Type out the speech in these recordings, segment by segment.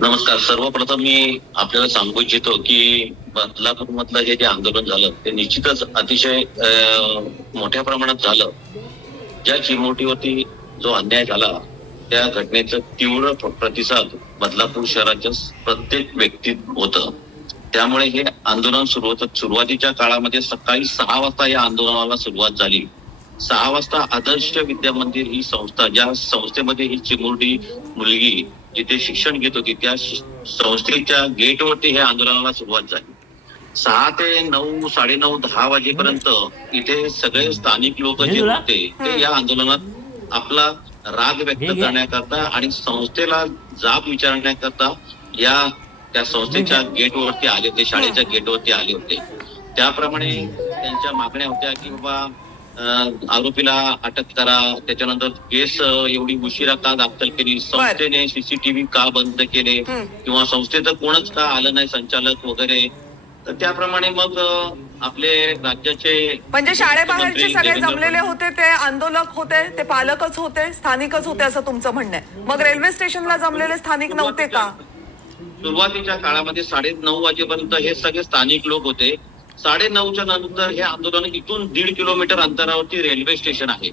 नमस्कार. सर्वप्रथम मी आपल्याला सांगू इच्छितो की बदलापूर मधलं हे जे आंदोलन झालं ते निश्चितच अतिशय मोठ्या प्रमाणात झालं. ज्या चिमोटीवरती जो अन्याय झाला त्या घटनेचा तीव्र प्रतिसाद बदलापूर शहराच्या प्रत्येक व्यक्तीत होतं. त्यामुळे हे आंदोलन सुरुवातीच्या काळामध्ये सकाळी 6 वाजता या आंदोलनाला सुरुवात झाली. 6 वाजता आदर्श विद्या मंदिर ही संस्था, ज्या संस्थेमध्ये ही चिमुरडी मुलगी जिथे शिक्षण घेत होती, त्या संस्थेच्या गेटवरती हे आंदोलनाला सुरुवात झाली. 6 ते 9, 9:30, 10 वाजेपर्यंत इथे सगळे स्थानिक लोक जे होते ते या आंदोलनात आपला राग व्यक्त करण्याकरता आणि संस्थेला जाब विचारण्याकरता त्या संस्थेच्या गेटवरती आले होते, शाळेच्या गेटवरती आले होते. त्याप्रमाणे त्यांच्या मागण्या होत्या की बाबा आरोपीला अटक करा, त्याच्यानंतर केस एवढी उशिरा का दाखल केली, संस्थेने सीसीटीव्ही का बंद केले किंवा संस्थेचं कोणच का आलं नाही, संचालक वगैरे. तर त्याप्रमाणे मग आपले राज्याचे म्हणजे शाळेबाहेरचे सगळे जमलेले होते ते आंदोलक होते, ते पालकच होते, स्थानिकच होते असं तुमचं म्हणणं आहे. मग रेल्वे स्टेशनला जमलेले स्थानिक नव्हते का? सुरुवातीच्या काळामध्ये 9:30 वाजेपर्यंत हे सगळे स्थानिक लोक होते. 9:30च्या नंतर हे आंदोलन इथून 1.5 किलोमीटर अंतरावरती रेल्वे स्टेशन आहे.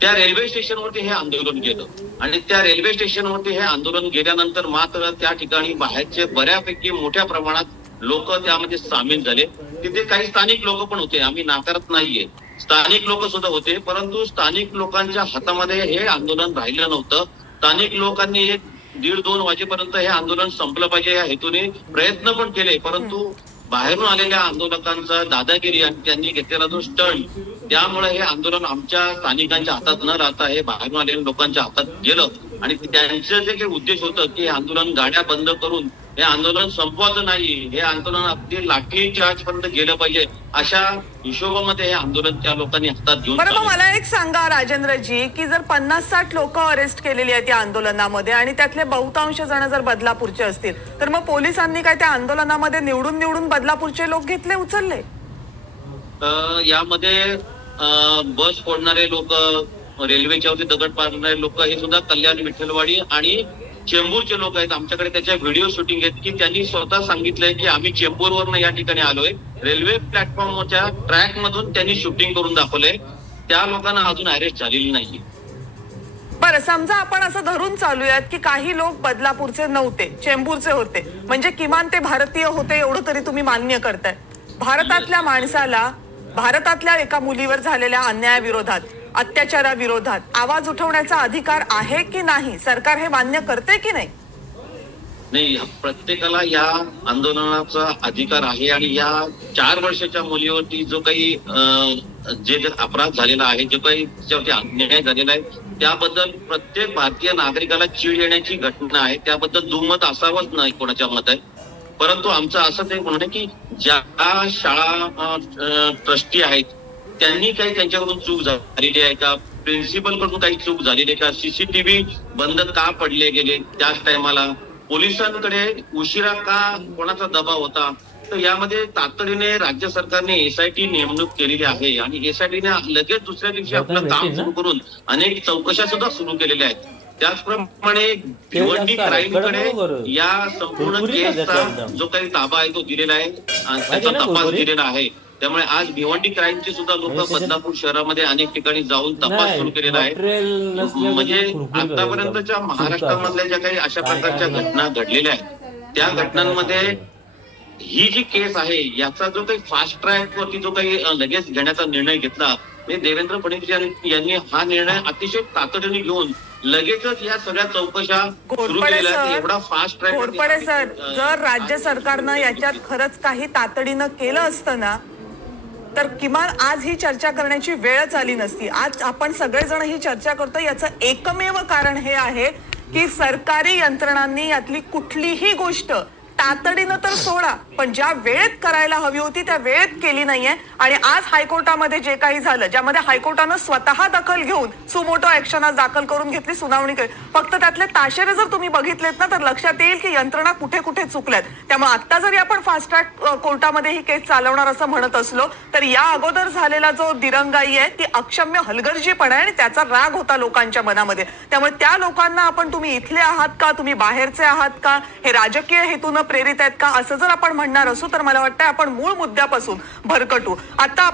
त्या रेल्वे स्टेशनवरती हे आंदोलन गेलं आणि त्या रेल्वे स्टेशनवरती हे आंदोलन गेल्यानंतर मात्र त्या ठिकाणी बाहेरचे बऱ्यापैकी मोठ्या प्रमाणात लोक त्यामध्ये सामील झाले. तिथे काही स्थानिक लोक पण होते, आम्ही नाकारत नाहीये, स्थानिक लोक सुद्धा होते, परंतु स्थानिक लोकांच्या हातामध्ये हे आंदोलन राहिलं नव्हतं. स्थानिक लोकांनी 1:30-2 वाजेपर्यंत हे आंदोलन संपलं पाहिजे या हेतूने प्रयत्न पण केले, परंतु बाहेरून आलेल्या आंदोलकांचा दादागिरी आणि त्यांनी घेतलेला जो स्टंट, त्यामुळे हे आंदोलन आमच्या स्थानिकांच्या हातात न राहता हे बाहेरून आलेल्या लोकांच्या हातात गेलं. आणि त्यांचं जे काही उद्देश होतं की हे आंदोलन गाड्या बंद करून हे आंदोलन संपवायचं नाही, हे आंदोलन अगदी लाठी चार्ज पर्यंत गेलं पाहिजे, अशा हिशोबामध्ये हे आंदोलन त्या लोकांनी हातात घेऊन. बरोबर. मला एक सांगा राजेंद्रजी, की जर 50-60 लोक अरेस्ट केलेली आहेत या आंदोलनामध्ये आणि त्यातले बहुतांश जण जर बदलापूरचे असतील, तर मग पोलिसांनी काय त्या आंदोलनामध्ये निवडून बदलापूरचे लोक घेतले, उचलले? यामध्ये बस फोडणारे लोक, रेल्वेच्या वरती दगड पाडणारे लोक, हे सुद्धा कल्याण, विठ्ठलवाडी आणि चेंबूरचे लोक आहेत. आमच्याकडे त्याच्या व्हिडिओ शूटिंग आहेत की त्यांनी स्वतः सांगितलंय की आम्ही चेंबूरवरनं या ठिकाणी आलोय, रेल्वे प्लॅटफॉर्मच्या ट्रॅक मधून त्यांनी शूटिंग करून दाखवलंय. त्या लोकांना अजून अरेस्ट झालेली नाही. बरं, समजा आपण असं धरून चालूयात की काही लोक बदलापूरचे नव्हते, चेंबूरचे होते, म्हणजे किमान ते भारतीय होते एवढं तरी तुम्ही मान्य करताय. भारतातल्या माणसाला भारतातल्या एका मुलीवर झालेल्या अन्यायाविरोधात, अत्याचाराविरोधात आवाज उठवण्याचा अधिकार आहे की नाही? सरकार हे मान्य करते की नाही? नाही, प्रत्येकाला या आंदोलनाचा अधिकार आहे आणि या 4 वर्षाच्या मुलीवरती जो काही जे अपराध झालेला आहे, जो काही त्याच्यावरती अन्याय झालेला आहे, त्याबद्दल प्रत्येक भारतीय नागरिकाला चीड येण्याची घटना आहे. त्याबद्दल दुमत असावंच नाही कोणाच्या मत आहे. परंतु आमचं असंच एक म्हणणं आहे की ज्या शाळा ट्रस्टी आहेत त्यांनी काही त्यांच्याकडून चूक झालेली आहे का, प्रिन्सिपल कडून काही चूक झालेली आहे का, सीसीटीव्ही बंद का पडले गेले त्याच टायमाला, पोलिसांकडे उशिरा का, कोणाचा दबाव होता. तर यामध्ये तातडीने राज्य सरकारने एसआयटी नेमणूक केलेली आहे आणि एसआयटीने लगेच दुसऱ्या दिवशी आपलं काम सुरू करून अनेक चौकशा सुद्धा सुरू केलेल्या आहेत. त्याचप्रमाणे भिवंडी क्राईमकडे या संपूर्ण केसचा जो काही ताबा आहे तो दिलेला आहे, त्याचा तपास दिलेला आहे. त्यामुळे आज भिवंडी क्राईमचे सुद्धा लोक बदलापूर शहरामध्ये अनेक ठिकाणी जाऊन तपास सुरू केलेला आहे. म्हणजे आतापर्यंतच्या महाराष्ट्रामधल्या ज्या काही अशा प्रकारच्या घटना घडलेल्या आहेत त्या घटनांमध्ये ही जी केस आहे याचा जो काही फास्ट ट्रॅक वरती जो काही लगेच घेण्याचा निर्णय घेतला, देवेंद्र फडणवीस यांनी हा निर्णय अतिशय तातडीने घेऊन लगेचच या सगळ्या चौकशा सुरू केल्या. एवढा फास्ट ट्रॅक. घोरपडे सर, जर राज्य सरकारनं याच्यात खरंच काही तातडीनं केलं असतं ना, तर किमान आज ही चर्चा करण्याची वेळच आली नसती. आज आपण सगळेजण ही चर्चा करतो याचं एकमेव कारण हे आहे की सरकारी यंत्रणांनी यातली कुठलीही गोष्ट तातडीनं तर सोडा, पण ज्या वेळेत करायला हवी होती त्या वेळेत केली नाहीये. आणि आज हायकोर्टामध्ये जे काही झालं, ज्यामध्ये हायकोर्टानं स्वतः दखल घेऊन सुमोटो ऍक्शन आज दाखल करून घेतली, सुनावणी केली, फक्त त्यातले ताशेरे जर तुम्ही बघितलेत ना तर लक्षात येईल की यंत्रणा कुठे कुठे चुकल्यात. त्यामुळे आता जरी आपण फास्ट ट्रॅक कोर्टामध्ये ही केस चालवणार असं म्हणत असलो तर या अगोदर झालेला जो दिरंगाई आहे ती अक्षम्य हलगर्जीपणा आहे आणि त्याचा राग होता लोकांच्या मनामध्ये. त्यामुळे त्या लोकांना आपण तुम्ही इथले आहात का, तुम्ही बाहेरचे आहात का, हे राजकीय हेतून प्रेरित आहेत का, असं जर आपण म्हणणार असू तर मला वाटतं आपण मूळ मुद्द्यापासून भरकटू. आता